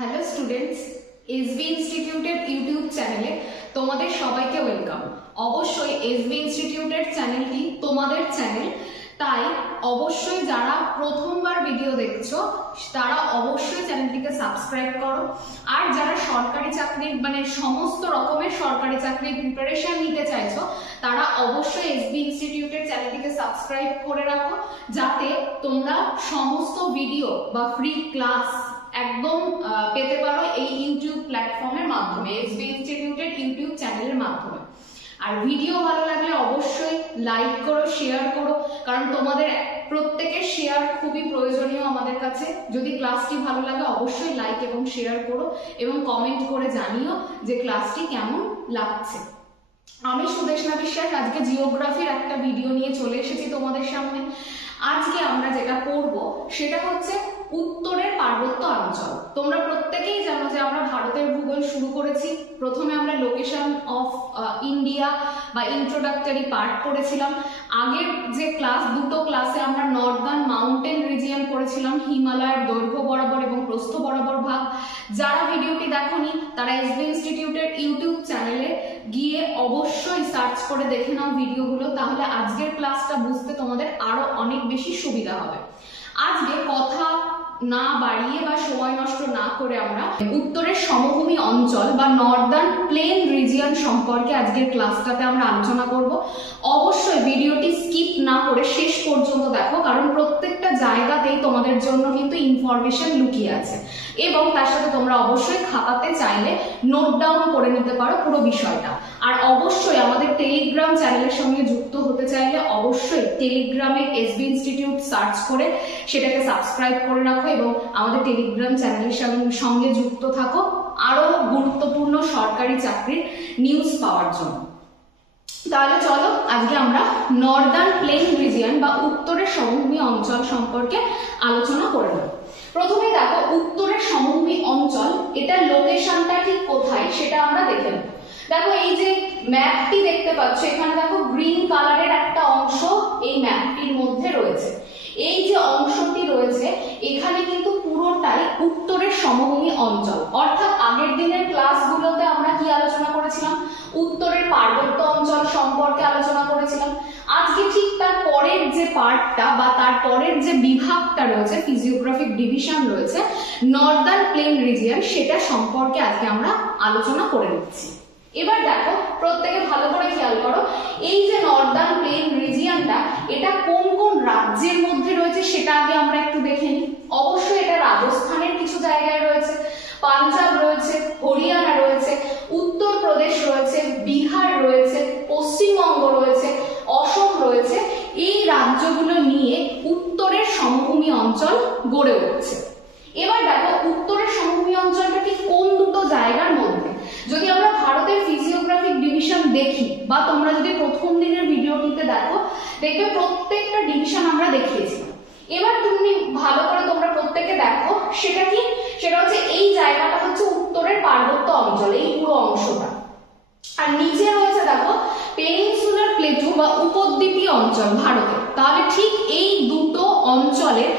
Hello students, SB ইনস্টিটিউটের YouTube চ্যানেলে তোমাদের সবাইকে ওয়েলকাম। অবশ্যই এসবি ইনস্টিটিউটের চ্যানেলটি তোমাদের চ্যানেল, তাই অবশ্যই যারা প্রথমবার ভিডিও দেখছো তারা অবশ্যই চ্যানেলটিকে সাবস্ক্রাইব করো। আর যারা সরকারি চাকরির সমস্ত রকমের সরকারি চাকরির প্রিপারেশন নিতে চাইছো তারা অবশ্যই এসবি ইনস্টিটিউটের চ্যানেলটিকে সাবস্ক্রাইব করে রাখো, যাতে তোমরা সমস্ত ভিডিও বা ফ্রি ক্লাস একদম পেতে পারো এই ইউটিউব প্ল্যাটফর্মের মাধ্যমে, এসবি ইনস্টিটিউটের ইউটিউব চ্যানেলের মাধ্যমে। আর ভিডিও ভালো লাগলে অবশ্যই লাইক করো, শেয়ার করো, কারণ তোমাদের প্রত্যেকের শেয়ার খুবই প্রয়োজনীয় আমাদের কাছে। যদি ক্লাসটি ভালো লাগে অবশ্যই লাইক এবং শেয়ার করো এবং কমেন্ট করে জানিও যে ক্লাসটি কেমন লাগছে। আমি সুদেশনা বিশ্বাস আজকে জিওগ্রাফির একটা ভিডিও নিয়ে চলে এসেছি তোমাদের সামনে। আজকে আমরা যেটা পড়ব সেটা হচ্ছে উত্তরের পার্বত্য অঞ্চল। তোমরা প্রত্যেকেই জানো যে আমরা ভারতের ভূগোল শুরু করেছি। প্রথমে আমরা লোকেশন অফ ইন্ডিয়া বা ইন্ট্রোডাক্টরি পার্ট পড়েছিলাম। আগের যে দুটো ক্লাসে আমরা নর্দার্ন মাউন্টেন রিজিয়ন পড়েছিলাম, হিমালয়ের দৈর্ঘ্য বরাবর এবং প্রস্থ বরাবর ভাগ। যারা ভিডিওটি দেখোনি তারা এসবি ইনস্টিটিউটের ইউটিউব চ্যানেলে গিয়ে অবশ্যই সার্চ করে দেখে নাও ভিডিওগুলো, তাহলে আজকের ক্লাসটা বুঝতে তোমাদের আরো অনেক বেশি সুবিধা হবে। আজকে কথা না বাড়িয়ে বা সময় নষ্ট না করে আমরা উত্তরের সমভূমি অঞ্চল বা নর্দার্ন প্লেন রিজিয়ন সম্পর্কে আজকের ক্লাসটাতে আমরা আলোচনা করব। অবশ্যই ভিডিওটি স্কিপ না করে শেষ পর্যন্ত দেখো, কারণ প্রত্যেকটা জায়গাতেই তোমাদের জন্য কিন্তু ইনফরমেশন লুকিয়ে আছে এবং তার সাথে তোমরা অবশ্যই খাতাতে চাইলে নোট ডাউন করে নিতে পারো পুরো বিষয়টা। আর অবশ্যই আমাদের টেলিগ্রাম চ্যানেলের সঙ্গে যুক্ত হতে চাইলে অবশ্যই টেলিগ্রামে এসবি ইনস্টিটিউট সার্চ করে সেটাকে সাবস্ক্রাইব করে রাখো এবং আমাদের টেলিগ্রাম চ্যানেলের সঙ্গে যুক্ত থাকো আরো গুরুত্বপূর্ণ সরকারি চাকরির নিউজ পাওয়ার জন্য। তাহলে চলো আজকে আমরা নর্দার্ন প্লেন রিজিয়ন বা উত্তরের সমভূমি অঞ্চল সম্পর্কে আলোচনা করে নেব। প্রথমে দেখো উত্তরের সমভূমি অঞ্চল, এটা লোকেশনটা ঠিক কোথায় সেটা আমরা দেখে নেব। দেখো এই যে ম্যাপটি দেখতে পাচ্ছ, এখানে দেখো গ্রিন কালারের একটা অংশ এই ম্যাপটির মধ্যে রয়েছে। এই যে অংশটি রয়েছে এখানে কিন্তু পুরোটাই উত্তরের সমভূমি অঞ্চল। অর্থাৎ আগের দিনের ক্লাসগুলোতে আমরা কি আলোচনা করেছিলাম? উত্তরের পার্বত্য অঞ্চল সম্পর্কে আলোচনা করেছিলাম। আজকে ঠিক তার পরের যে পার্টটা বা তার পরের যে বিভাগটা রয়েছে, ফিজিওগ্রাফিক ডিভিশন রয়েছে নর্দার্ন প্লেন রিজিয়ন, সেটা সম্পর্কে আজকে আমরা আলোচনা করে নিচ্ছি। এবার দেখো প্রত্যেকে ভালো করে খেয়াল করো, এই যে নর্দার্ন প্লেন রিজিয়নটা এটা কোন কোন রাজ্যের মধ্যে রয়েছে সেটা আগে আমরা একটু দেখে নিই। অবশ্যই এটা রাজস্থানের কিছু জায়গায় রয়েছে, পাঞ্জাব রয়েছে, হরিয়ানা রয়েছে, উত্তরপ্রদেশ রয়েছে, বিহার রয়েছে, পশ্চিমবঙ্গ রয়েছে, অসম রয়েছে। এই রাজ্যগুলো নিয়ে উত্তরের সমভূমি অঞ্চল গড়ে উঠছে। এবার দেখো উত্তরের সমভূমি অঞ্চলটা ঠিক কোন দুটো জায়গার মধ্যে। যদি আমরা ভারতের ফিজিওগ্রাফিক ডিভিশন দেখি বা তোমরা যদি প্রথম দিনের ভিডিওটিতে দেখো, দেখবে প্রত্যেকটা ডিভিশন আমরা দেখিয়েছি। এবার তুমি ভালো করে তোমরা প্রত্যেকে দেখো সেটা কি, সেটা হচ্ছে এই জায়গাটা হচ্ছে উত্তরের পার্বত্য অঞ্চল, এই পুরো অংশটা। আর নিচে রয়েছে দেখো পেনিনসুলার প্লেটু বা উপদ্বীপীয় অঞ্চল ভারতে। তাহলে ঠিক এই দুটো অঞ্চলের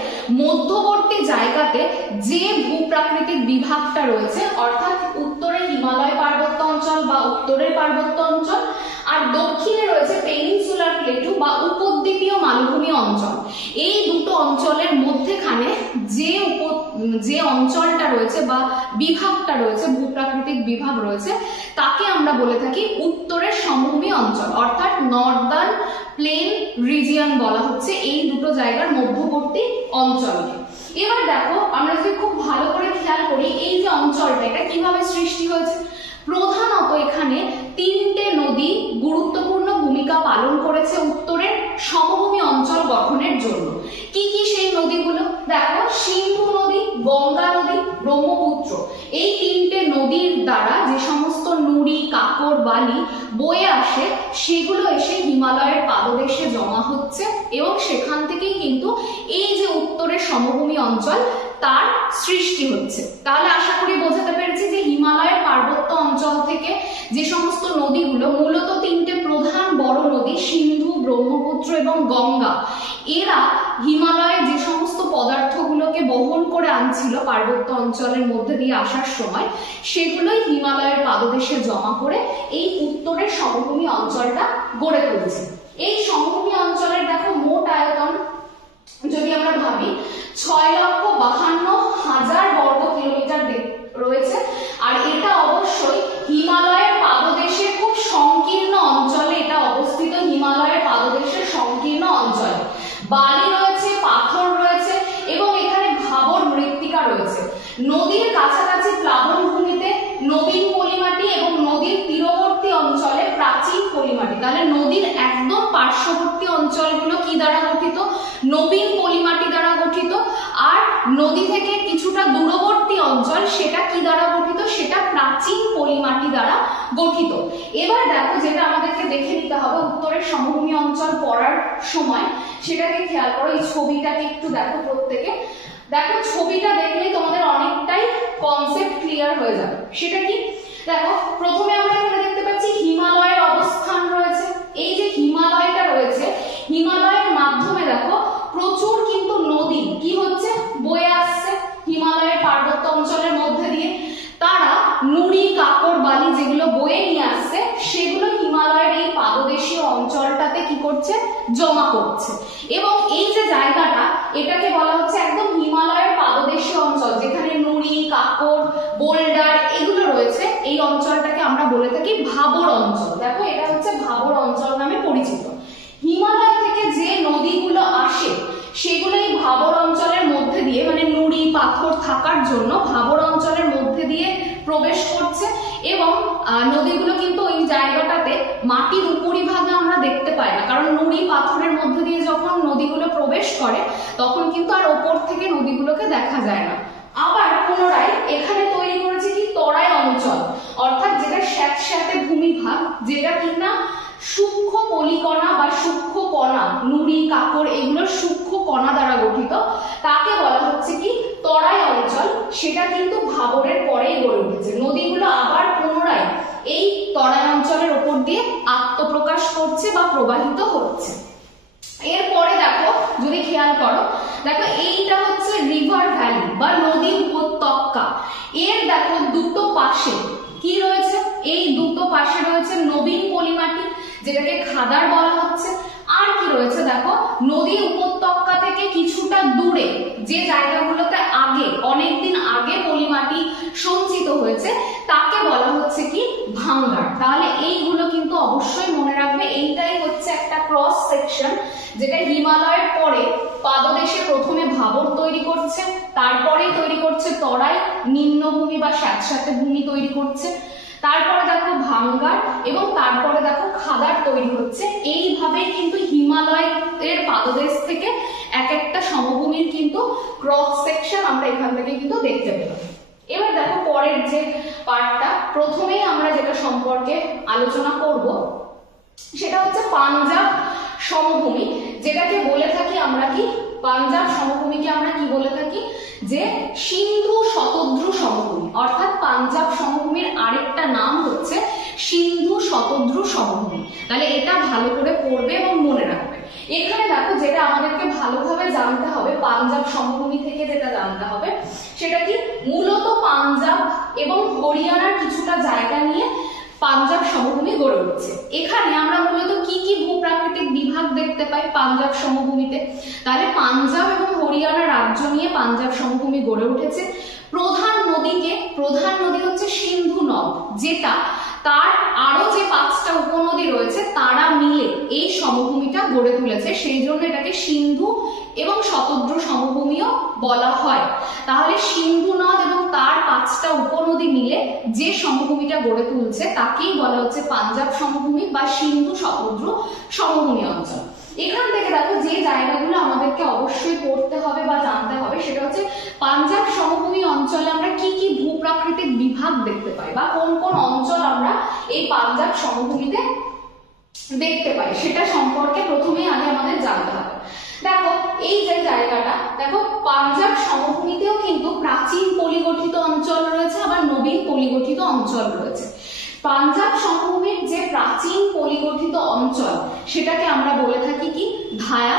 মধ্যবর্তী জায়গাতে যে ভূপ্রাকৃতিক বিভাগটা রয়েছে, অর্থাৎ উত্তরে হিমালয় পার্বত্য অঞ্চল বা উত্তরের পার্বত্য অঞ্চল, আর দক্ষিণে রয়েছে পেনিনসুলার প্লেটু বা উপদ্বীপীয় মালভূমি অঞ্চল। এই দুটো অঞ্চলের মধ্যেখানে যে অঞ্চলটা রয়েছে বা বিভাগটা রয়েছে, ভূপ্রাকৃতিক বিভাগ রয়েছে, তাকে আমরা বলে থাকি উত্তরের সমভূমি অঞ্চল, অর্থাৎ নর্দার্ন প্লেন রিজিয়ন বলা হচ্ছে এই দুটো জায়গার মধ্যবর্তী অঞ্চলকে। এবার দেখো আমরা যদি খুব ভালো করে খেয়াল করি এই যে অঞ্চলটা এটা কিভাবে সৃষ্টি হয়েছে। প্রধানত এখানে তিনটে নদী গুরুত্বপূর্ণ ভূমিকা পালন করেছে উত্তরের সমভূমি অঞ্চল গঠনের জন্য। কি কি সেই নদীগুলো? দেখো সিন্ধু নদী, গঙ্গা নদী, ব্রহ্মপুত্র। এই তিনটে নদীর দ্বারা যে সমস্ত নুড়ি, কাকর, বালি বয়ে আসে সেগুলো এসে হিমালয়ের পাদদেশে জমা হচ্ছে এবং সেখান থেকেই কিন্তু এই যে উত্তরের সমভূমি অঞ্চল তার সৃষ্টি হচ্ছে। তাহলে আশা করি বোঝাতে পেরেছি যে হিমালয়ের পার্বত্য অঞ্চল থেকে যে সমস্ত নদীগুলো, মূলত তিনটে প্রধান বড় নদী সিন্ধু, ব্রহ্মপুত্র এবং গঙ্গা এরা হিমালয়ের যে সমস্ত পদার্থগুলোকে বহন করে আনছিল পার্বত্য অঞ্চলের মধ্যে দিয়ে আসার সময়, সেগুলোই হিমালয়ের পাদদেশে জমা করে এই উত্তরের সমভূমি অঞ্চলটা গড়ে তুলেছে। এই সমভূমি অঞ্চলের দেখো মোট আয়তন যদি আমরা ভাবি 6,52,000 বর্গ কিলোমিটার রয়েছে। আর এটা অবশ্যই হিমালয়ের পাদদেশে খুব সংকীর্ণ অঞ্চলে এটা অবস্থিত, হিমালয়ের পাদদেশের সংকীর্ণ অঞ্চলে বালি রয়েছে, পাথর রয়েছে এবং এখানে ভাবর মৃত্তিকা রয়েছে। নদীর কাছাকাছি প্লাবন ভূমিতে নবীন পলিমাটি এবং নদীর তীরবর্তী অঞ্চলে প্রাচীন পলিমাটি। তাহলে নদীর একদম পার্শ্ববর্তী অঞ্চলগুলো কি দ্বারা গঠিত? নবীন পলিমাটি দ্বারা গঠিত। আর নদী থেকে কিছুটা দূরবর্তী অঞ্চল সেটা কি দ্বারা গঠিত? সেটা প্রাচীন পলিমাটি দ্বারা গঠিত। এবার দেখো যেটা আমাদেরকে দেখে নিতে হবে উত্তরের সমভূমি অঞ্চল পড়ার সময়, সেটাকে খেয়াল করো। এই ছবিটাকে একটু দেখো প্রত্যেকে। দেখো ছবিটা দেখলেই তোমাদের অনেকটাই কনসেপ্ট ক্লিয়ার হয়ে যাবে। সেটা কি? দেখো প্রথমে আমরা এখানে দেখতে পাচ্ছি হিমালয়ের অবস্থান রয়েছে। এই যে হিমালয়টা রয়েছে, হিমালয়ের মাধ্যমে দেখো প্রচুর কিন্তু নদী কি হচ্ছে? বয়ে আসছে হিমালয়ের পার্বত্য অঞ্চলের মধ্যে দিয়ে। তারা নুড়ি, কাকর, বালি যেগুলো বয়ে নিয়ে আসছে সেগুলো হিমালয়ের এই পাদদেশীয় অঞ্চলটাতে কি করছে? জমা করছে। এবং এই যে জায়গাটা, এটাকে বলা হচ্ছে একদম হিমালয়ের পাদদেশীয় অঞ্চল, যেখানে নুড়ি, কাকর, বোল্ডার এগুলো রয়েছে। এই অঞ্চলটাকে আমরা বলে থাকি ভাবর অঞ্চল। দেখো এটা হচ্ছে ভাবর অঞ্চল নামে পরিচিত। হিমালয় থেকে যে নদীগুলো আসে সেগুলো এই ভাবর অঞ্চলের মধ্যে দিয়ে, মানে নুড়ি পাথর থাকার জন্য ভাবর অঞ্চলের মধ্যে দিয়ে প্রবেশ করছে। এবং নদীগুলো কিন্তু ওই জায়গাটাতে মাটির উপরিভাগে আমরা দেখতে পাই না, কারণ নুড়ি পাথরের মধ্যে দিয়ে যখন নদীগুলো প্রবেশ করে তখন কিন্তু আর ওপর থেকে নদীগুলোকে দেখা যায় না। আবার পুনরায় এখানে তৈরি করেছে কি? তরাই অঞ্চল, অর্থাৎ যেটা স্যাঁতস্যাঁতে ভূমিভাগ, যেটা কিনা সূক্ষ্ম পলিকণা বা সূক্ষ্ম কণা, নুড়ি, কাকর এগুলো সূক্ষ্ম কণা দ্বারা গঠিত, তাকে বলা হচ্ছে কি? তরাই অঞ্চল। সেটা কিন্তু ভাবরের পরেই গড়ে উঠেছে। নদীগুলো আবার পুনরায় এই তরাই অঞ্চলের উপর দিয়ে আত্মপ্রকাশ করছে বা প্রবাহিত হচ্ছে। এরপরে দেখো যদি খেয়াল করো, দেখো এইটা হচ্ছে রিভার ভ্যালি বা নদী উপত্যকা। এর দেখো দুটো পাশে কি রয়েছে? এই দুটো পাশে রয়েছে নবীন পলিমাটি, যেটাকে খাদার বলা হচ্ছে। আর কি রয়েছে দেখো, নদী উপত্যকা থেকে কিছুটা দূরে যে জায়গাগুলোতে আগে অনেকদিন আগে পলিমাটি সঞ্চিত হয়েছে তাকে বলা হচ্ছে কি? ভাঙ্গার। তাহলে এইগুলো কিন্তু অবশ্যই মনে রাখবে। এইটাই হচ্ছে একটা ক্রস সেকশন, যেটা হিমালয়ের পরে পাদদেশে প্রথমে ভাবর তৈরি করছে, তারপরে তৈরি করছে তরাই, নিম্নভূমি বা স্যাঁতস্যাঁতে ভূমি তৈরি করছে, তারপরে দেখো ভাঙ্গার এবং তারপরে দেখো খাদার তৈরি হচ্ছে। এইভাবে কিন্তু হিমালয়ের পাদদেশ থেকে এক একটা সমভূমির কিন্তু ক্রস সেকশন আমরা এখান থেকে কিন্তু দেখতে পেলাম। এবার দেখো পরের যে পার্টটা, প্রথমেই আমরা যেটা সম্পর্কে আলোচনা করব সেটা হচ্ছে পাঞ্জাব সমভূমি, যেটাকে বলে থাকি আমরা কি? পাঞ্জাব সমভূমিকে আমরা কি বলে থাকি? যে সিন্ধু শতদ্রু সমভূমি। অর্থাৎ পাঞ্জাব সমভূমির আরেকটা নাম হচ্ছে সিন্ধু শতদ্রু সমভূমি। তাহলে এটা ভালো করে পড়বে এবং মনে রাখবে। এখানে দেখো যেটা আমাদেরকে ভালোভাবে জানতে হবে পাঞ্জাব সমভূমি থেকে, যেটা জানতে হবে সেটা কি? মূলত পাঞ্জাব এবং হরিয়ানার কিছুটা জায়গা নিয়ে পাঞ্জাব সমভূমি গড়ে উঠছে। এখানে আমরা মূলত কি কি ভূপ্রাকৃতিক বিভাগ দেখতে পাই পাঞ্জাব সমভূমিতে? তাহলে পাঞ্জাব এবং হরিয়ানা রাজ্য নিয়ে পাঞ্জাব সমভূমি গড়ে উঠেছে। প্রধান নদী হচ্ছে সিন্ধু নদ, যেটা তার আরো যে 5টা উপনদী রয়েছে তারা মিলে এই সমভূমিটা গড়ে তুলেছে। সেই জন্য এটাকে সিন্ধু এবং শতদ্রু সমভূমিও বলা হয়। তাহলে সিন্ধু নদ এবং তার 5টা উপনদী মিলে যে সমভূমিটা গড়ে তুলছে তাকেই বলা হচ্ছে পাঞ্জাব সমভূমি বা সিন্ধু শতদ্রু সমভূমি অঞ্চল। এখান থেকে দেখো যে জায়গাগুলো আমাদেরকে অবশ্যই পড়তে হবে বা জানতে হবে সেটা হচ্ছে পাঞ্জাব সমভূমি অঞ্চলে আমরা কি কি ভূপ্রাকৃতিক বিভাগ দেখতে পাই বা কোন কোন অঞ্চল আমরা এই পাঞ্জাব সমভূমিতে দেখতে পাই সেটা সম্পর্কে প্রথমেই আগে আমাদের জানতে হবে। দেখো এই যে জায়গাটা, দেখো পাঞ্জাব সমভূমিতেও কিন্তু প্রাচীন পলিগঠিত অঞ্চল রয়েছে, আবার নবীন পলিগঠিত অঞ্চল রয়েছে। পাঞ্জাব সমভূমির যে প্রাচীন পলিগঠিত পলিগঠিত অঞ্চল সেটাকে আমরা বলে থাকি কি ধায়া,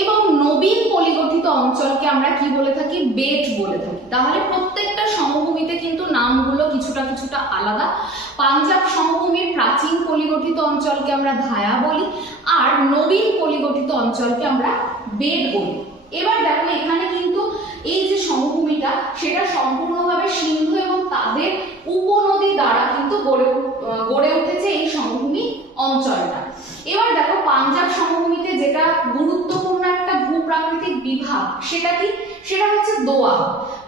এবং নবীন পলিগঠিত অঞ্চলকে আমরা কি বলে থাকি বেট বলে থাকি। তাহলে প্রত্যেকটা সমভূমিতে কিন্তু নামগুলো কিছুটা কিছুটা আলাদা। পাঞ্জাব সমভূমির প্রাচীন পলিগঠিত অঞ্চলকে আমরা ধায়া বলি, আর নবীন পলিগঠিত অঞ্চলকে আমরা বেট বলি। এবার দেখো এখানে কিন্তু এই যে সমভূমিটা সেটা সম্পূর্ণভাবে সিন্ধু এবং তাদের উপনদী দ্বারা কিন্তু গড়ে উঠেছে এই সমভূমি অঞ্চলটা। এবার দেখো পাঞ্জাব সমভূমিতে যেটা গুরুত্বপূর্ণ একটা ভূপ্রাকৃতিক বিভাগ সেটা কি, সেটা হচ্ছে দোয়াব।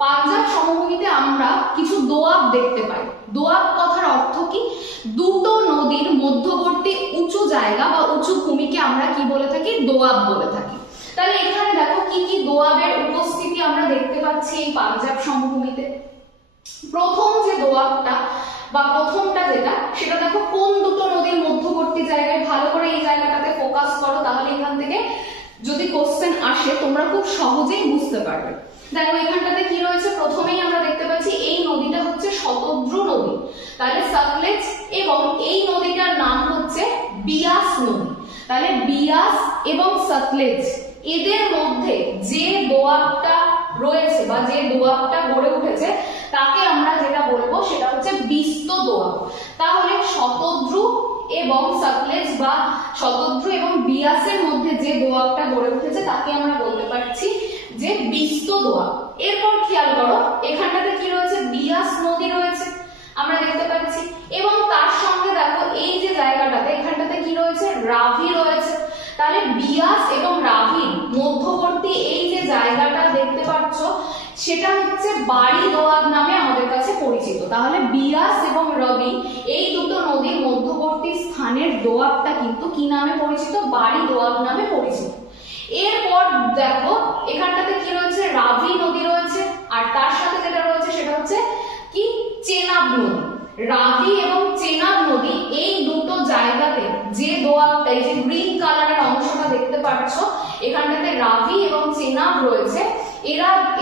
পাঞ্জাব সমভূমিতে আমরা কিছু দোয়াব দেখতে পাই। দোয়াব কথার অর্থ কি, দুটো নদীর মধ্যবর্তী উঁচু জায়গা বা উঁচু ভূমিকে আমরা কি বলে থাকি দোয়াব বলে থাকি। তাহলে এখানে দেখো কি কি দোয়াবের উপস্থিতি আমরা দেখতে পাচ্ছি এই পাঞ্জাব সমভূমিতে। প্রথম যে দোয়াবটা বা প্রথমটা যেটা, সেটা দেখো কোন দুটো নদীর মধ্যবর্তী জায়গায়, ভালো করে এই জায়গাটাতে ফোকাস করো, তাহলে এখান থেকে যদি কোশ্চেন আসে তোমরা খুব সহজেই বুঝতে পারবে। দেখো এখানটাতে কি রয়েছে, প্রথমেই আমরা দেখতে পাচ্ছি এই নদীটা হচ্ছে শতদ্রু নদী, তাহলে সতলেজ, এবং এই নদীটার নাম হচ্ছে বিয়াস নদী। তাহলে বিয়াস এবং সতলেজ এদের মধ্যে যে দোয়াবটা রয়েছে বা যে দোয়াবটা গড়ে উঠেছে তাকে আমরা যেটা বলবো সেটা হচ্ছে বিস্ত দোয়াব। তাহলে শতদ্রু এবং সতলেজ বা শতদ্রু এবং বিয়াসের মধ্যে যে দোয়াবটা গড়ে উঠেছে তাকে আমরা বলতে পারছি যে বিস্ত দোয়াব। এরপর খেয়াল করো এখানটাতে কি রয়েছে, বিয়াস নদী রয়েছে আমরা দেখতে পাচ্ছি, এবং তার সঙ্গে দেখো এই যে জায়গাটাতে এখানটাতে কি রয়েছে, রাভি রয়েছে। তাহলে বিয়াস এবং রাভির মধ্যবর্তী এই যে জায়গাটা দেখতে পাচ্ছ সেটা হচ্ছে বাড়ি দোয়াব নামে আমাদের কাছে পরিচিত। তাহলে বিয়াস এবং রাভি এই দুটো নদীর মধ্যবর্তী স্থানের দোয়াবটা কিন্তু কি নামে পরিচিত, বাড়ি দোয়াব নামে পরিচিত। এরপর দেখো এখানটাতে কি রয়েছে, রাভি নদী রয়েছে, আর তার সাথে যেটা রয়েছে সেটা হচ্ছে কি চেনাব নদী। রাভি এবং চেনাব নদী এই দুটো জায়গাতে যে দোয়াবটা, এই যে গ্রিন কালারের অংশটা দেখতে পাচ্ছ এখানটাতে রাভি এবং চেনাব রয়েছে,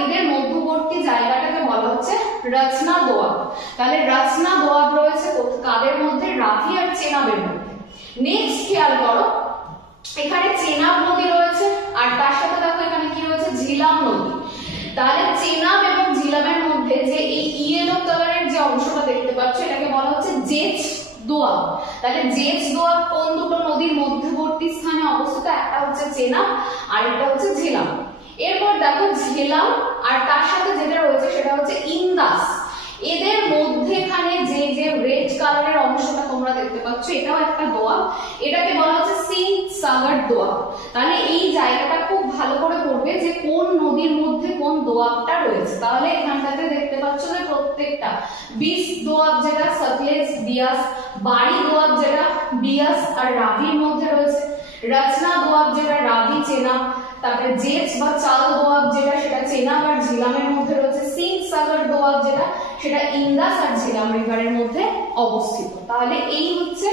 এদের মধ্যবর্তী জায়গাটাকে বলা হচ্ছে রচনা দোয়াব। তাহলে রচনা দোয়াব রয়েছে কাদের মধ্যে, রাভি আর চেনাবের মধ্যে। নেক্সট খেয়াল করো এখানে চেনাব নদী রয়েছে, আর তার সাথে দেখো এখানে কি রয়েছে, ঝিলাম নদী। তাহলে চেনাব এবং ঝিলামের মধ্যে যে এই ইয়েলো কালারের যে অংশটা দেখতে পাচ্ছ এটাকে বলা হচ্ছে জেচ দোয়াব। তাহলে জেচ দোয়াব কোন দুটো নদীর মধ্যবর্তী স্থানে অবস্থিত, একটা হচ্ছে চেনাব আর একটা হচ্ছে ঝিলাম। এরপর দেখো ঝিলাম আর তার সাথে যেটা রয়েছে সেটা হচ্ছে ইন্দাস। এদের মধ্যেখানে যে যে রেড কালারের অংশটা তোমরা দেখতে পাচ্ছ এটাও একটা দোয়াব, এটাকে বলা হচ্ছে সিন্ধ সাগর দোয়াব। তাহলে এই জায়গাটা খুব ভালো করে পড়বে যে কোন নদীর মধ্যে কোন দোয়াবটা রয়েছে। তাহলে এখানটাতে দেখতে পাচ্ছ যে প্রত্যেকটা বিস দোয়াব যেটা সতলেজ বিয়াস, বাড়ি দোয়াব যেটা বিয়াস আর রাভির মধ্যে রয়েছে, রচনা দোয়াব যেটা রাভি চেনাব, তারপরে জেচ বা চাল দোয়াব যেটা সেটা চেনাব আর ঝিলামের মধ্যে রয়েছে, সিন্ধ সাগর দোয়াব যেটা সেটা ইন্দাস আর ঝিলাম রিভারের মধ্যে অবস্থিত। তাহলে এই হচ্ছে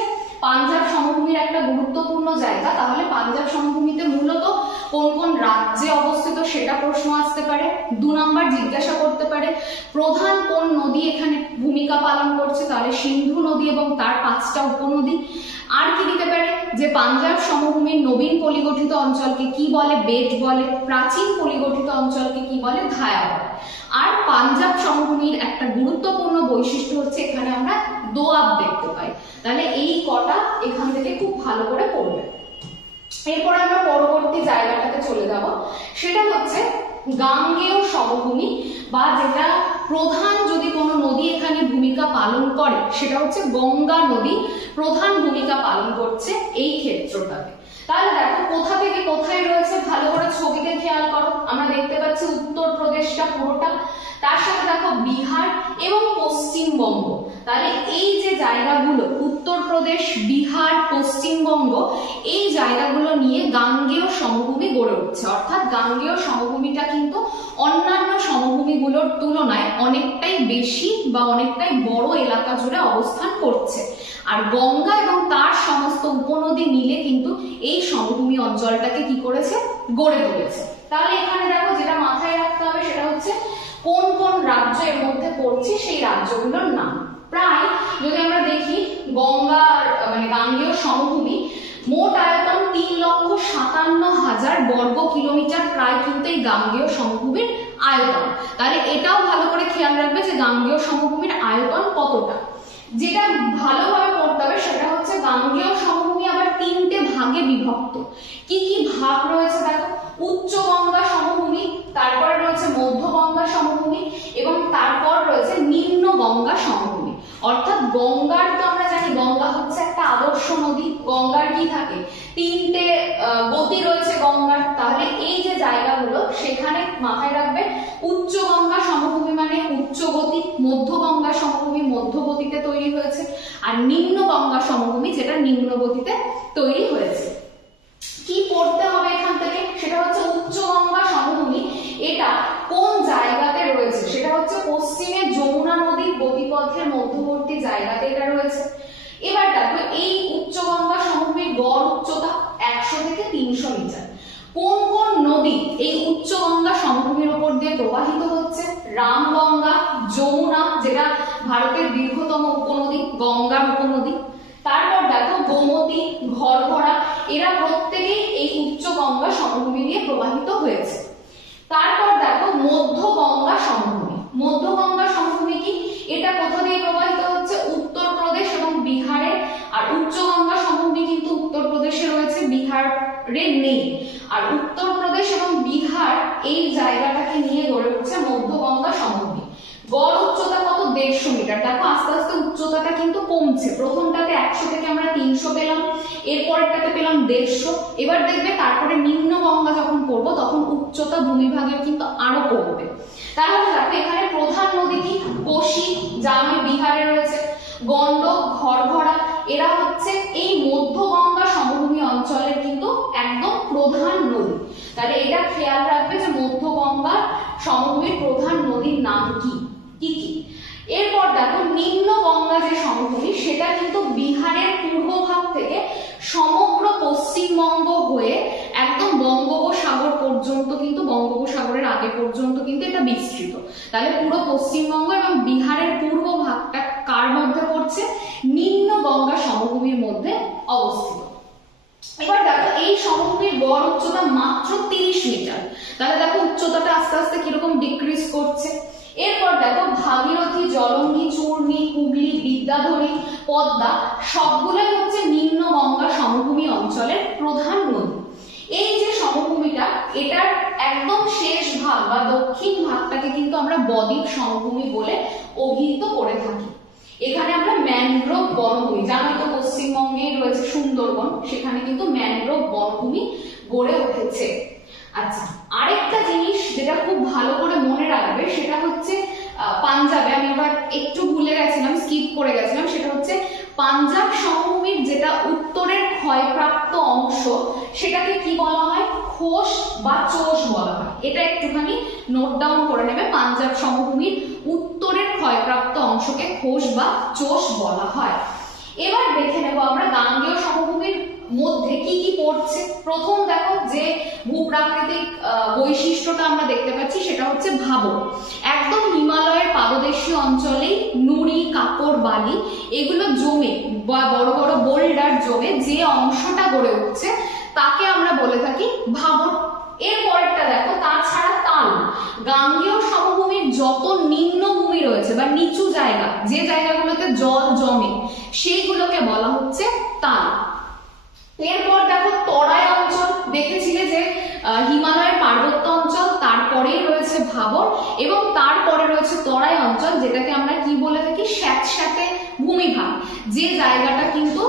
পাঞ্জাব সমভূমির একটা গুরুত্বপূর্ণ জায়গা। তাহলে পাঞ্জাব সমভূমিতে মূলত কোন কোন রাজ্যে অবস্থিত সেটা প্রশ্ন আসতে পারে। 2 নাম্বার জিজ্ঞাসা করতে পারে প্রধান কোন নদী এখানে ভূমিকা পালন করছে, তাহলে সিন্ধু নদী এবং তার 5টা উপনদী। আর কি দিতে পারে যে পাঞ্জাব সমভূমির নবীন পলিগঠিত অঞ্চলকে কি বলে, বেট বলে, প্রাচীন পলিগঠিত অঞ্চলকে কি বলে, ধায়া বলে। আর পাঞ্জাব সমভূমির একটা গুরুত্বপূর্ণ বৈশিষ্ট্য হচ্ছে এখানে আমরা দোয়াব দেখতে পাই। তাহলে এই কটা এখান থেকে খুব ভালো করে পড়বে। এরপর আমরা পরবর্তী জায়গাটাতে চলে যাব, সেটা হচ্ছে গাঙ্গেয় সমভূমি, বা যেটা প্রধান যদি কোনো নদী এখানে ভূমিকা পালন করে সেটা হচ্ছে গঙ্গা নদী প্রধান ভূমিকা পালন করছে এই ক্ষেত্রটাতে। তাহলে দেখো কোথা থেকে কোথায় রয়েছে, ভালো করে ছবিতে খেয়াল করো। আমরা দেখতে পাচ্ছি উত্তরপ্রদেশটা পুরোটা, তার সাথে দেখো বিহার এবং পশ্চিমবঙ্গ। তাহলে এই যে জায়গাগুলো উত্তরপ্রদেশ, বিহার, পশ্চিমবঙ্গ, এই জায়গাগুলো নিয়ে গাঙ্গেয় সমভূমি গড়ে উঠছে। অর্থাৎ গাঙ্গেয় সমভূমিটা কিন্তু অন্যান্য সমভূমিগুলোর তুলনায় অনেকটাই বেশি বা অনেকটাই বড় এলাকা জুড়ে অবস্থান করছে। আর গঙ্গা এবং তার সমস্ত উপনদী মিলে কিন্তু এই সমভূমি অঞ্চলটাকে কি করেছে, গড়ে তুলেছে। তাহলে এখানে দেখো যেটা মাথায় রাখতে হবে সেটা হচ্ছে কোন কোন রাজ্য এর মধ্যে পড়ছে সেই রাজ্যগুলোর নাম। প্রায় যদি আমরা দেখি গঙ্গার মানে গাঙ্গেয় সমভূমি মোট আয়তন 3,57,000 বর্গ কিলোমিটার প্রায় কিন্তু এই গাঙ্গেয় সমভূমির আয়তন। তাহলে এটাও ভালো করে খেয়াল রাখবে যে গাঙ্গেয় সমভূমির আয়তন কতটা। যেটা ভালোভাবে পড়তে হবে সেটা হচ্ছে গাঙ্গেয় সমভূমি আবার 3টে ভাগে বিভক্ত। কি কি ভাগ রয়েছে দেখো, উচ্চ গঙ্গা সমভূমি, তারপরে রয়েছে মধ্য গঙ্গা সমভূমি এবং তারপর রয়েছে নিম্ন গঙ্গা সমভূমি। অর্থাৎ গঙ্গার তো আমরা জানি গঙ্গা হচ্ছে একটা আদর্শ নদী, গঙ্গার কি থাকে 3টে গতি রয়েছে গঙ্গার। তাহলে এই যে জায়গাগুলো সেখানে মাথায় রাখবে উচ্চ গঙ্গা সমভূমি মানে উচ্চ গতি, মধ্য গঙ্গা সমভূমি মধ্য গতিতে তৈরি হয়েছে, আর নিম্ন গঙ্গা সমভূমি যেটা নিম্ন গতিতে তৈরি হয়েছে। কি পড়তে হবে এখান থেকে সেটা হচ্ছে উচ্চ গঙ্গা সমভূমি এটা কোন জায়গাতে রয়েছে, সেটা হচ্ছে পশ্চিমে যমুনা নদীর গতিপথের মধ্যবর্তী জায়গাতে এটা রয়েছে। এবার দেখো এই উচ্চ গঙ্গা সমভূমির গড় উচ্চতা 100 থেকে 300 মিটার। কোন কোন নদী এই উচ্চ গঙ্গা সমভূমির উপর দিয়ে প্রবাহিত হচ্ছে? রামগঙ্গা, যমুনা যেটা ভারতের দীর্ঘতম উপনদী, গঙ্গার উপনদী, তারপর দেখো গোমতী, ঘরঘরা, এরা প্রত্যেকেই এই উচ্চ গঙ্গা সমভূমি দিয়ে প্রবাহিত হয়েছে। তারপর দেখো মধ্য গঙ্গা সমভূমি। মধ্য গঙ্গা সমভূমি কি, এটা কোথা দিয়ে প্রবাহিত হচ্ছে? উত্তরপ্রদেশ এবং বিহারে। আর উচ্চ গঙ্গা সমভূমি কিন্তু উত্তরপ্রদেশে রয়েছে, বিহারে নেই। আর উত্তরপ্রদেশ এবং বিহার এই জায়গাটাকে নিয়ে গড়ে উঠছে মধ্য গঙ্গা সমভূমি। গড় উচ্চতা কত? 150 মিটার। দেখো আস্তে আস্তে উচ্চতাটা কিন্তু কমছে। প্রথমটাতে 100 থেকে আমরা 300 পেলাম, এরপরটাতে পেলাম 150। এবার দেখবে তারপরে নিম্ন গঙ্গা যখন পড়বো তখন উচ্চতা ভূমিভাগেও কিন্তু আরো কমবে। তাহলে দেখো এখানে প্রধান নদী কি? কোশি, জামে বিহারে রয়েছে, গন্ডক, ঘরঘরা, এরা হচ্ছে এই মধ্য গঙ্গা সমভূমি অঞ্চলের কিন্তু একদম প্রধান নদী। তাহলে এটা খেয়াল রাখবে যে মধ্য গঙ্গার সমভূমির প্রধান নদীর নাম কি কি কি। এরপর দেখো নিম্ন গঙ্গা যে সমভূমি সেটা কিন্তু বিহারের পূর্বভাগ থেকে সমগ্র পশ্চিমবঙ্গ হয়ে একদম বঙ্গোপসাগর পর্যন্ত, কিন্তু বঙ্গোপসাগরের আগে পর্যন্ত কিন্তু এটা বিস্তৃত। তাহলে পুরো পশ্চিমবঙ্গ এবং বিহারের পূর্ব ভাগটা কার মধ্যে পড়ছে? নিম্ন গঙ্গা সমভূমির মধ্যে অবস্থিত। এবার দেখো এই সমভূমির গড় উচ্চতা মাত্র 30 মিটার। তাহলে দেখো উচ্চতাটা আস্তে আস্তে কিরকম ডিক্রিজ করছে। এরপর দেখো ভাগীরথী, জলঙ্গি, চূর্ণী, হুগলি, বিদ্যাধরী, পদ্মা সবগুলোই হচ্ছে নিম্ন গঙ্গা সমভূমি অঞ্চলের প্রধান নদী। এই যে সমভূমিটা এটার একদম শেষ ভাগ বা দক্ষিণ ভাগটাকে কিন্তু আমরা বদ্বীপ সমভূমি বলে অভিহিত করে থাকি। এখানে আমরা ম্যানগ্রোভ বনভূমি, জানো তো পশ্চিমবঙ্গেই রয়েছে সুন্দরবন, সেখানে কিন্তু ম্যানগ্রোভ বনভূমি গড়ে উঠেছে। আচ্ছা, আরেকটা জিনিস যেটা খুব ভালো করে মনে রাখবে সেটা হচ্ছে পাঞ্জাবে, আমি এবার একটু ভুলে গেছিলাম, স্কিপ করে গেছিলাম, সেটা হচ্ছে পাঞ্জাব সমভূমির যেটা উত্তরের ক্ষয়প্রাপ্ত অংশ সেটাকে কি বলা হয়? খোস বা চোষ বলা হয়। এটা একটুখানি নোট ডাউন করে নেবে, পাঞ্জাব সমভূমির উত্তরের ক্ষয়প্রাপ্ত অংশকে খোস বা চোষ বলা হয়। এবার দেখে নেব আমরা গাঙ্গেয় সমভূমির মধ্যে কি কি পড়ছে। প্রথম দেখো যে ভূপ্রাকৃতিক বৈশিষ্ট্যটা আমরা দেখতে পাচ্ছি সেটা হচ্ছে ভাবর। একদম হিমালয়ের পাদদেশীয় অঞ্চলেই নুড়ি, কাকড়, বালি এগুলো জমে বা বড় বড় বোল্ডার জমে যে অংশটা গড়ে উঠছে তাকে আমরা বলে থাকি ভাবর। এর পরেরটা দেখো, তাছাড়া তাল। গাঙ্গেয় সমভূমির যত নিম্ন ভূমি রয়েছে বা নিচু জায়গা, যে জায়গাগুলোতে জল জমে সেইগুলোকে বলা হচ্ছে তাল। এরপর দেখো তরাই অঞ্চল, দেখেছিলে যে হিমালয়ের পার্বত্য অঞ্চল, তারপরেই রয়েছে ভাবর এবং তারপরে রয়েছে তরাই অঞ্চল, যেটাকে আমরা কি বলে থাকি? স্যাঁতস্যাঁতে ভূমিভাগ। যে জায়গাটা কিন্তু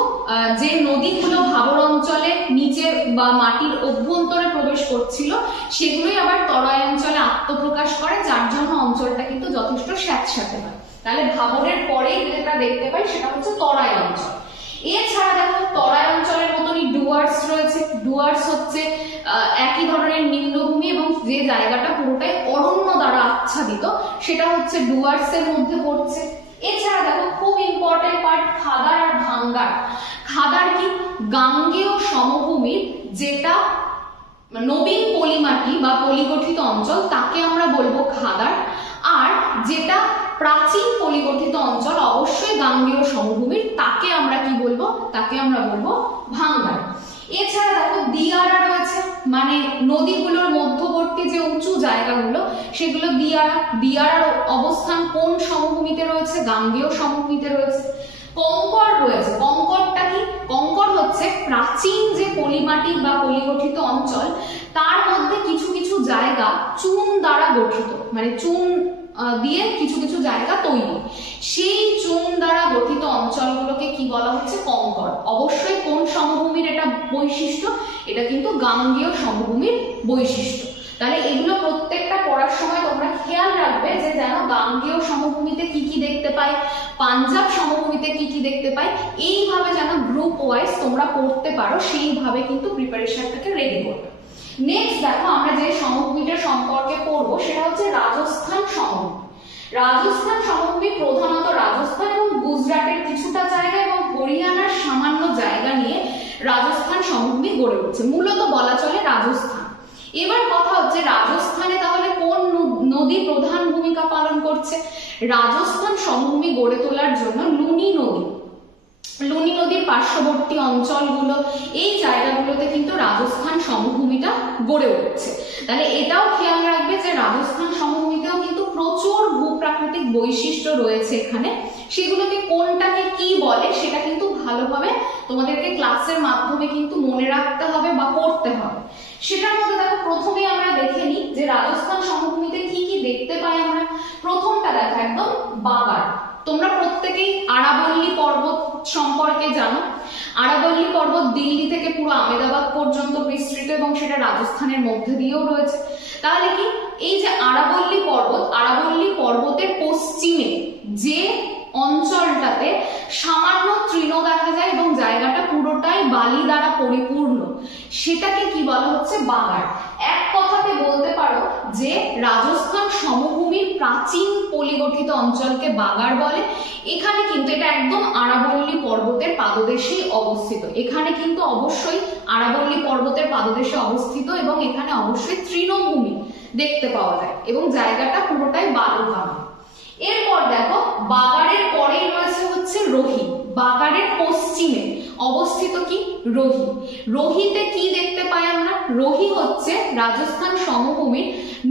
যে নদীগুলো ভাবর অঞ্চলে নিচে বা মাটির অভ্যন্তরে প্রবেশ করছিল সেগুলোই আবার তরাই অঞ্চলে আত্মপ্রকাশ করে, যার জন্য অঞ্চলটা কিন্তু যথেষ্ট স্যাঁতস্যাঁতে হয়। তাহলে ভাবরের পরেই যেটা দেখতে পাই সেটা হচ্ছে তরাই অঞ্চল। এছাড়া দেখো তরাই অঞ্চলের মতনই ডুয়ার্স রয়েছে। ডুয়ার্স হচ্ছে একই ধরনের নিম্নভূমি এবং যে জায়গাটা পুরোটাই অরণ্য দ্বারা আচ্ছাদিত সেটা হচ্ছে ডুয়ার্সের মধ্যে পড়ছে। এছাড়া দেখো খুব ইম্পর্টেন্ট পার্ট, খাদার আর ভাঙ্গার। খাদার কি? গাঙ্গেয় সমভূমির যেটা নবীন পলিমাটি বা পলিগঠিত অঞ্চল তাকে আমরা বলবো খাদার। আর যেটা প্রাচীন পলিগঠিত অঞ্চল অবশ্যই গাঙ্গেয় সমভূমির, তাকে আমরা কি বলবো, তাকে আমরা বলবো ভাঙ্গার। এছাড়া দেখো দিয়ারা রয়েছে, মানে নদীগুলোর মধ্যবর্তী যে উঁচু জায়গাগুলো সেগুলো দিয়ারা। দিয়ারার অবস্থান কোন সমভূমিতে রয়েছে, গাঙ্গেয় সমভূমিতে রয়েছে। কঙ্কর রয়েছে, কঙ্করটা কি, কঙ্কর হচ্ছে প্রাচীন যে পলিমাটি বা পলিগঠিত অঞ্চল তার মধ্যে কিছু কিছু জায়গা চুন দ্বারা গঠিত, মানে চুন দিয়ে কিছু কিছু জায়গা তৈরি, সেই চুন দ্বারা গঠিত অঞ্চলগুলোকে কি বলা হচ্ছে, কঙ্কর। অবশ্যই কোন সমভূমির এটা বৈশিষ্ট্য, এটা কিন্তু গাঙ্গেয় সমভূমির বৈশিষ্ট্য। তাহলে এগুলো প্রত্যেকটা পড়ার সময় তোমরা খেয়াল রাখবে যে যেন গাঙ্গেয় সমভূমিতে কি কি দেখতে পাই, পাঞ্জাব সমভূমিতে কি কি দেখতে পাই, এইভাবে যেন গ্রুপ ওয়াইজ তোমরা পড়তে পারো, সেইভাবে কিন্তু প্রিপারেশনটাকে রেডি করবে। নেক্সট দেখো আমরা যে সমভূমিটার সম্পর্কে পড়বো সেটা হচ্ছে রাজস্থান সমভূমি। রাজস্থান সমভূমি প্রধানত রাজস্থান এবং গুজরাটের কিছুটা জায়গা এবং হরিয়ানার সামান্য জায়গা নিয়ে রাজস্থান সমভূমি গড়ে উঠছে, মূলত বলা চলে রাজস্থান। এবার কথা হচ্ছে রাজস্থানে তাহলে কোন নদী প্রধান ভূমিকা পালন করছে, রাজস্থান সমভূমি গড়ে তোলার জন্য লুনি নদী, লুনি নদীর পার্শ্ববর্তী অঞ্চলগুলো, এই জায়গাগুলোতে কিন্তু রাজস্থান সমভূমিটা গড়ে উঠছে। তাহলে এটাও খেয়াল রাখবে যে রাজস্থান সমভূমিতেও কিন্তু প্রচুর ভূপ্রাকৃতিক বৈশিষ্ট্য রয়েছে এখানে, সেগুলোকে কোনটাকে কি বলে সেটা কিন্তু ভালোভাবে তোমাদেরকে ক্লাসের মাধ্যমে কিন্তু মনে রাখতে হবে বা পড়তে হবে। সেটার মধ্যে দেখো প্রথমেই আমরা দেখে নিই যে রাজস্থান সমভূমিতে কি কি দেখতে পাই আমরা। প্রথমটা দেখো একদম বাগান। তোমরা প্রত্যেকেই আরাবল্লী পর্বত সম্পর্কে জানো। আরাবল্লী পর্বত দিল্লি থেকে পুরো আমেদাবাদ পর্যন্ত বিস্তৃত এবং সেটা রাজস্থানের মধ্যে দিয়েও রয়েছে। তাহলে কি এই যে আরাবল্লী পর্বত, আরাবল্লী পর্বতের পশ্চিমে যে অঞ্চলটাতে সামান্য তৃণ দেখা যায় এবং জায়গাটা পুরোটাই বালি দ্বারা পরিপূর্ণ, সেটাকে কি বলা হচ্ছে, বাগার। এক কথাতে বলতে পারো যে রাজস্থান সমভূমির প্রাচীন পলিগঠিত অঞ্চলকে বাগার বলে। এখানে কিন্তু এটা একদম আরাবল্লী পর্বতের পাদদেশেই অবস্থিত, এখানে কিন্তু অবশ্যই আরাবল্লী পর্বতের পাদদেশে অবস্থিত এবং এখানে অবশ্যই তৃণভূমি দেখতে পাওয়া যায় এবং জায়গাটা পুরোটাই বালুকাময়। এরপর দেখো বাগারের পরেই রয়েছে হচ্ছে রোহি। বাগারের পশ্চিমে অবস্থিত কি, রোহি। রোহিতে কি দেখতে পাই আমরা, রোহি হচ্ছে রাজস্থান সমভূমির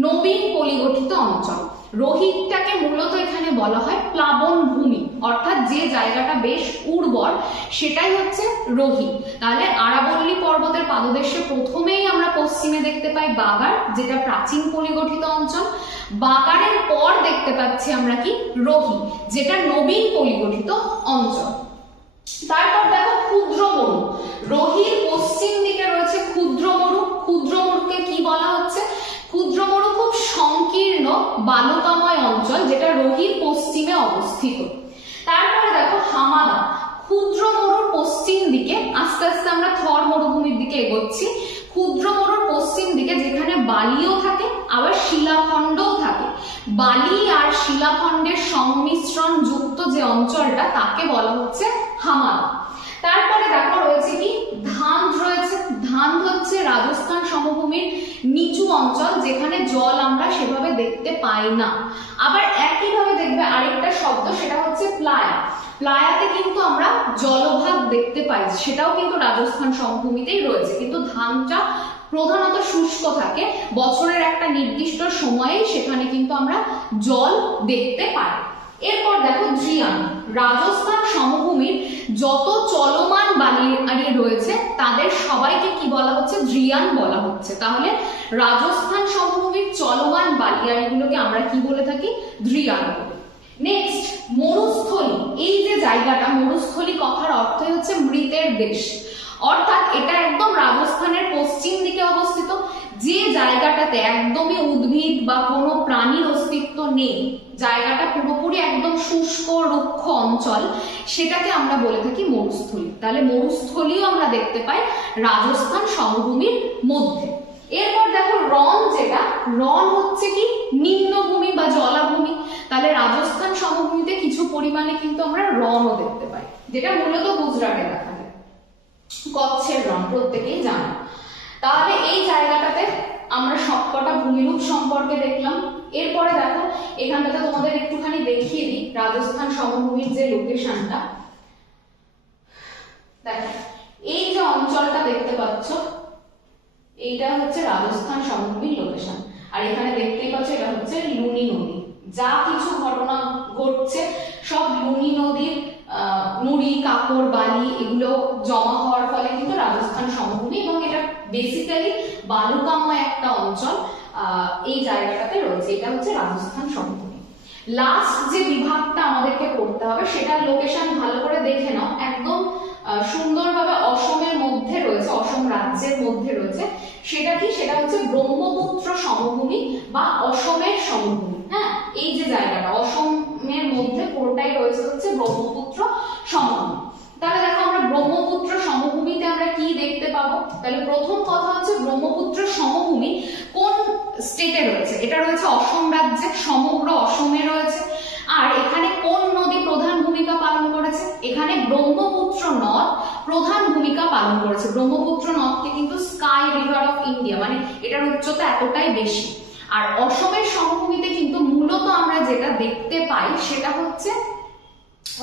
নবীন পলিগঠিত অঞ্চল। রোহিটাকে মূলত এখানে বলা হয় প্লাবন ভূমি, অর্থাৎ যে জায়গাটা বেশ উর্বর সেটাই হচ্ছে রোহি। তাহলে আরাবল্লী পর্বতের পাদদেশে প্রথমেই আমরা পশ্চিমে দেখতে পাই বাগার, যেটা প্রাচীন পলিগঠিত অঞ্চল। বাগারের পর দেখতে পাচ্ছি আমরা কি, রোহি, যেটা নবীন পলিগঠিত অঞ্চল। তারপর দেখো ক্ষুদ্র মরু। রোহির পশ্চিম দিকে রয়েছে ক্ষুদ্র মরু। ক্ষুদ্র মরুকে কি বলা হচ্ছে, ক্ষুদ্র মরু খুব সংকীর্ণ বালুকাময় অঞ্চল যেটা রোহির পশ্চিমে অবস্থিত। তারপরে দেখো হামাদা। ক্ষুদ্র মরুর পশ্চিম দিকে, আস্তে আস্তে আমরা থর মরুভূমির দিকে এগোচ্ছি, ক্ষুদ্র মরুর পশ্চিম দিকে যেখানে বালিও থাকে আবার শিলাখণ্ডও থাকে, বালি আর শিলাখণ্ডের সংমিশ্রণ যুক্ত যে অঞ্চলটা তাকে বলা হচ্ছে হামাদা। তারপরে দেখো রয়েছে কি, ধান রয়েছে। ধান হচ্ছে রাজস্থান সমভূমির নিচু অঞ্চল যেখানে জল আমরা সেভাবে দেখতে পাই না। আবার একইভাবে দেখবে আরেকটা শব্দ, সেটা হচ্ছে প্লায়া। প্লায়াতে কিন্তু আমরা জলভাগ দেখতে পাই, সেটাও কিন্তু রাজস্থান সমভূমিতেই রয়েছে, কিন্তু ধানটা প্রধানত শুষ্ক থাকে, বছরের একটা নির্দিষ্ট সময়ে সেখানে কিন্তু আমরা জল দেখতে পাই। এরপর দেখো দ্রিয়ান। রাজস্থান সমভূমির যত চলমান বালিয়াড়ি রয়েছে তাদের সবাইকে কি বলা হচ্ছে, দ্রিয়ান বলা হচ্ছে। তাহলে রাজস্থান সমভূমির চলমান বালিয়াড়িগুলোকে আমরা কি বলে থাকি, দ্রিয়ান বলি। নেক্সট মরুস্থলী। এই যে জায়গাটা, মরুস্থলী কথার অর্থই হচ্ছে মৃতের দেশ, অর্থাৎ এটা একদম রাজস্থানের পশ্চিম দিকে অবস্থিত, যে জায়গাটাতে একদমই উদ্ভিদ বা কোনো প্রাণীর অস্তিত্ব নেই, জায়গাটা পুরোপুরি একদম শুষ্ক রুক্ষ অঞ্চল, সেটাকে আমরা বলে থাকি মরুস্থলী। তাহলে মরুস্থলীও আমরা দেখতে পাই রাজস্থান সমভূমির মধ্যে। এরপর দেখো রণ, যেটা রণ হচ্ছে কি, নিম্নভূমি বা জলাভূমি। তাহলে রাজস্থান সমভূমিতে কিছু পরিমাণে কিন্তু আমরা রণও দেখতে পাই, যেটা মূলত গুজরাটে দেখা যায়, কচ্ছের রণ প্রত্যেকেই জানো। তাহলে এই জায়গাটাতে আমরা সবকটা ভূমিরূপ সম্পর্কে দেখলাম। এরপরে দেখো এখানটাতে তোমাদের একটুখানি দেখিয়ে দিই রাজস্থান সমভূমির যে লোকেশনটা। দেখো এই যে অঞ্চলটা দেখতে পাচ্ছ এইটা হচ্ছে রাজস্থান সমভূমির লোকেশন, আর এখানে দেখতেই পাচ্ছ এটা হচ্ছে লুনি নদী। যা কিছু ঘটনা ঘটছে সব লুনি নদীর নুড়ি কাকড় বালি এগুলো জমা হওয়ার ফলে কিন্তু রাজস্থান সমভূমি, এবং এটা বেসিক্যালি বালুকাময় একটা অঞ্চল এই জায়গাটাতে রয়েছে। এটা হচ্ছে রাজস্থান সমভূমি। লাস্ট যে বিভাগটা আমাদেরকে করতে হবে সেটা লোকেশন ভালো করে দেখে নাও, একদম সুন্দরভাবে অসমের মধ্যে রয়েছে, অসম রাজ্যের মধ্যে রয়েছে। সেটা কি? সেটা হচ্ছে ব্রহ্মপুত্র সমভূমি বা অসমের সমভূমি। হ্যাঁ, এই যে জায়গাটা অসমের মধ্যে পুরোটাই রয়েছে হচ্ছে ব্রহ্মপুত্র সমভূমি। তাহলে দেখো আমরা ব্রহ্মপুত্র সমভূমিতে আমরা কি দেখতে পাবো? তাহলে প্রথম কথা হচ্ছে ব্রহ্মপুত্র সমভূমি কোন স্টেটে রয়েছে? এটা রয়েছে অসম রাজ্যে, সমগ্র অসমে রয়েছে। আর এখানে কোন নদী প্রধান ভূমিকা পালন করেছে? এখানে ব্রহ্মপুত্র নদ প্রধান ভূমিকা পালন করেছে। ব্রহ্মপুত্র নদকে কিন্তু স্কাই রিভার অফ ইন্ডিয়া, মানে এটার উচ্চতা এতটাই বেশি। আর অসমের সমভূমিতে কিন্তু মূলত আমরা যেটা দেখতে পাই সেটা হচ্ছে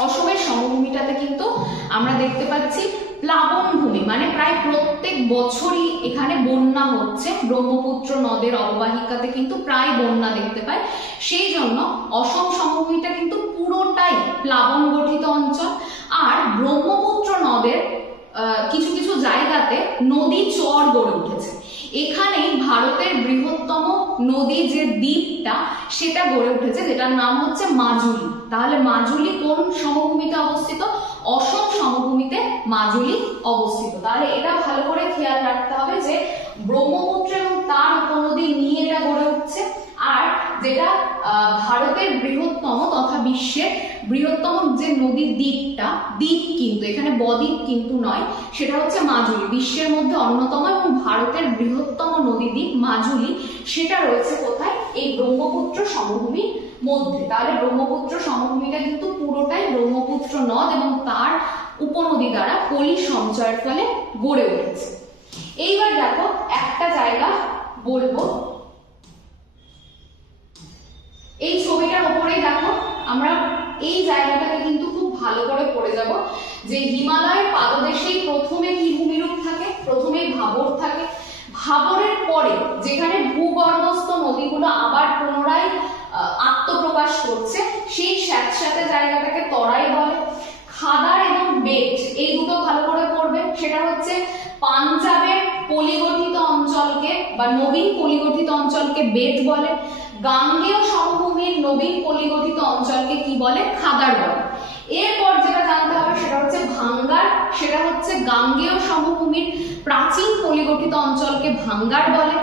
অসমের সমভূমিটাতে কিন্তু আমরা দেখতে পাচ্ছি প্লাবন ভূমি, মানে প্রায় প্রত্যেক বছরই এখানে বন্যা হচ্ছে। ব্রহ্মপুত্র নদের অববাহিকাতে কিন্তু প্রায় বন্যা দেখতে পাই। সেই জন্য অসম সমভূমিটা কিন্তু পুরোটাই প্লাবন গঠিত অঞ্চল। আর ব্রহ্মপুত্র নদের কিছু কিছু জায়গাতে নদী চর গড়ে উঠেছে। এখানেই ভারতের বৃহত্তম নদী যে দ্বীপটা সেটা গড়ে উঠেছে, যেটার নাম হচ্ছে মাজুলি। তাহলে মাজুলি কোন সমভূমিতে অবস্থিত? অসম সমভূমিতে মাজুলি অবস্থিত। তাহলে এটা ভালো করে খেয়াল রাখতে হবে যে ব্রহ্মপুত্র এবং তার উপনদী নিয়ে এটা গড়ে উঠছে। আর যেটা ভারতের বৃহত্তম তথা বিশ্বের বৃহত্তম যে নদীর দ্বীপটা, দ্বীপ কিন্তু এখানে বদ্বীপ কিন্তু নয়, সেটা হচ্ছে মাজুলি। বিশ্বের মধ্যে অন্যতম এবং ভারতের বৃহত্তম নদী দ্বীপ মাজুলি, সেটা রয়েছে কোথায়? এই ব্রহ্মপুত্র সমভূমির মধ্যে। তাহলে ব্রহ্মপুত্র সমভূমিটা কিন্তু পুরোটাই ব্রহ্মপুত্র নদ এবং তার উপনদী দ্বারা পলি সঞ্চয়ের ফলে গড়ে উঠেছে। এইবার দেখো একটা জায়গা বলবো, এই ছবিটার উপরেই দেখো আমরা এই জায়গাটাকে কিন্তু খুব ভালো করে পড়ে যাব যে হিমালয়ের পাদদেশেই প্রথমে কি ভূমিরূপ থাকে? প্রথমে ভাবর থাকে। ভাবরের পরে যেখানে ভূগর্ভস্থ নদীগুলো আবার পুনরায় আত্মপ্রকাশ করছে সেই স্যাঁতস্যাঁতে জায়গাটাকে তরাই বলে। খাদার এবং বেট এই দুটো ভালো করে পড়বে। সেটা হচ্ছে পাঞ্জাবের পলিগঠিত অঞ্চলকে বা নবীন পলিগঠিত অঞ্চলকে বেট বলে। গাঙ্গেয় সমভূমির নবীন পলিগঠিত অঞ্চলকে কি বলে? খাদার বলে। এরপর যেটা জানতে হবে সেটা হচ্ছে ভাঙ্গার। সেটা হচ্ছে গাঙ্গেয় সমভূমির প্রাচীন পলিগঠিত অঞ্চলকে ভাঙ্গার বলে।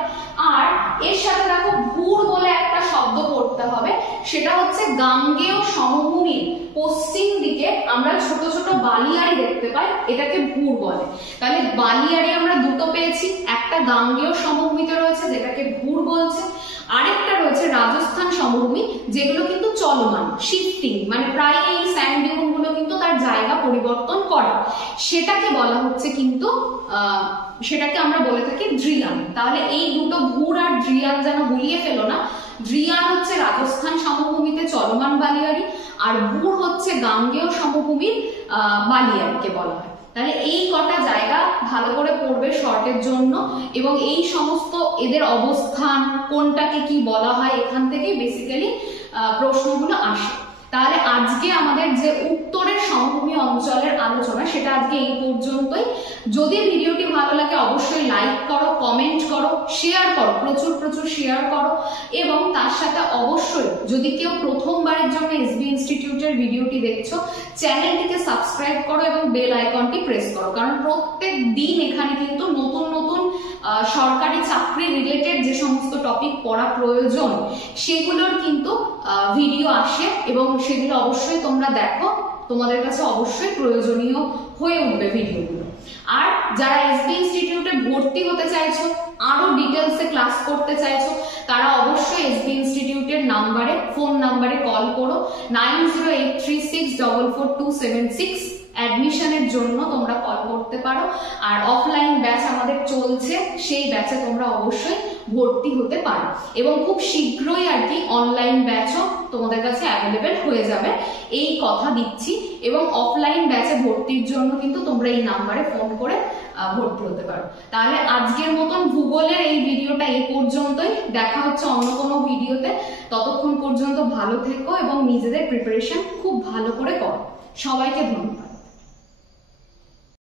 আর এর সাথে দেখো ভুর বলে একটা শব্দ পড়তে হবে, সেটা হচ্ছে গাঙ্গেয় সমভূমির পশ্চিম দিকে আমরা ছোট ছোট বালিয়াড়ি দেখতে পাই, এটাকে ভুর বলে। তাহলে বালিয়াড়ি আমরা দুটো পেয়েছি, একটা গাঙ্গেয় সমভূমিতে রয়েছে যেটাকে ভুর বলছে, আরেকটা রয়েছে রাজস্থান সমভূমি যেগুলো কিন্তু চলমান, শিফটিং, মানে প্রায় এই স্যান্ড ডিউন গুলো কিন্তু তার জায়গা পরিবর্তন করে, সেটাকে বলা হচ্ছে কিন্তু সেটাকে আমরা বলে থাকি দ্রিয়ান। তাহলে এই দুটো ভুর আর দ্রিয়ান যেন গুলিয়ে ফেলো না। দ্রিয়ান হচ্ছে রাজস্থান সমভূমিতে চলমান বালিয়াড়ি, আর ভুর হচ্ছে গাঙ্গেয় সমভূমির বালিয়াড়িকে বলা হয়। তাহলে এই কটা জায়গা ভালো করে পড়বে শর্টের জন্য, এবং এই সমস্ত এদের অবস্থান কোনটাকে কি বলা হয় এখান থেকে বেসিক্যালি প্রশ্নগুলো আসে। তাহলে আজকে আমাদের যে উত্তরের সমভূমি অঞ্চলের আলোচনা সেটা আজকে এই পর্যন্তই। যদি ভিডিওটি ভালো লাগে অবশ্যই লাইক করো, কমেন্ট করো, শেয়ার করো, প্রচুর প্রচুর শেয়ার করো, এবং তার সাথে অবশ্যই যদি কেউ প্রথমবারের জন্য এসবি ইনস্টিটিউটের ভিডিওটি দেখছো চ্যানেলটিকে সাবস্ক্রাইব করো এবং বেল আইকনটি প্রেস করো, কারণ প্রত্যেক দিন এখানে কিন্তু নতুন নতুন সরকারি চাকরি রিলেটেড যে সমস্ত টপিক পড়া প্রয়োজন সেগুলোর কিন্তু ভিডিও আসে এবং সেগুলো অবশ্যই তোমরা দেখো, তোমাদের কাছে অবশ্যই প্রয়োজনীয় হয়ে উঠবে ভিডিওগুলো। আর যারা এসবি ইনস্টিটিউটে ভর্তি হতে চাইছো, আরো ডিটেলসে ক্লাস করতে চাইছো, তারা অবশ্যই এসবি ইনস্টিটিউটের নাম্বারে, ফোন নাম্বারে কল করো 9083644276। অ্যাডমিশনের জন্য তোমরা কল করতে পারো। আর অফলাইন ব্যাচ আমাদের চলছে, সেই ব্যাচে তোমরা অবশ্যই ভর্তি হতে পারো। এবং খুব শীঘ্রই আর কি অনলাইন ব্যাচও তোমাদের কাছে অ্যাভেলেবেল হয়ে যাবে এই কথা দিচ্ছি। এবং অফলাইন ব্যাচে ভর্তির জন্য কিন্তু তোমরা এই নাম্বারে ফোন করে ভর্তি হতে পারো। তাহলে আজকের মতন ভূগোলের এই ভিডিওটা এই পর্যন্তই, দেখা হচ্ছে অন্য কোনো ভিডিওতে। ততক্ষণ পর্যন্ত ভালো থেকো এবং নিজেদের প্রিপারেশন খুব ভালো করে করো। সবাইকে ধন্যবাদ।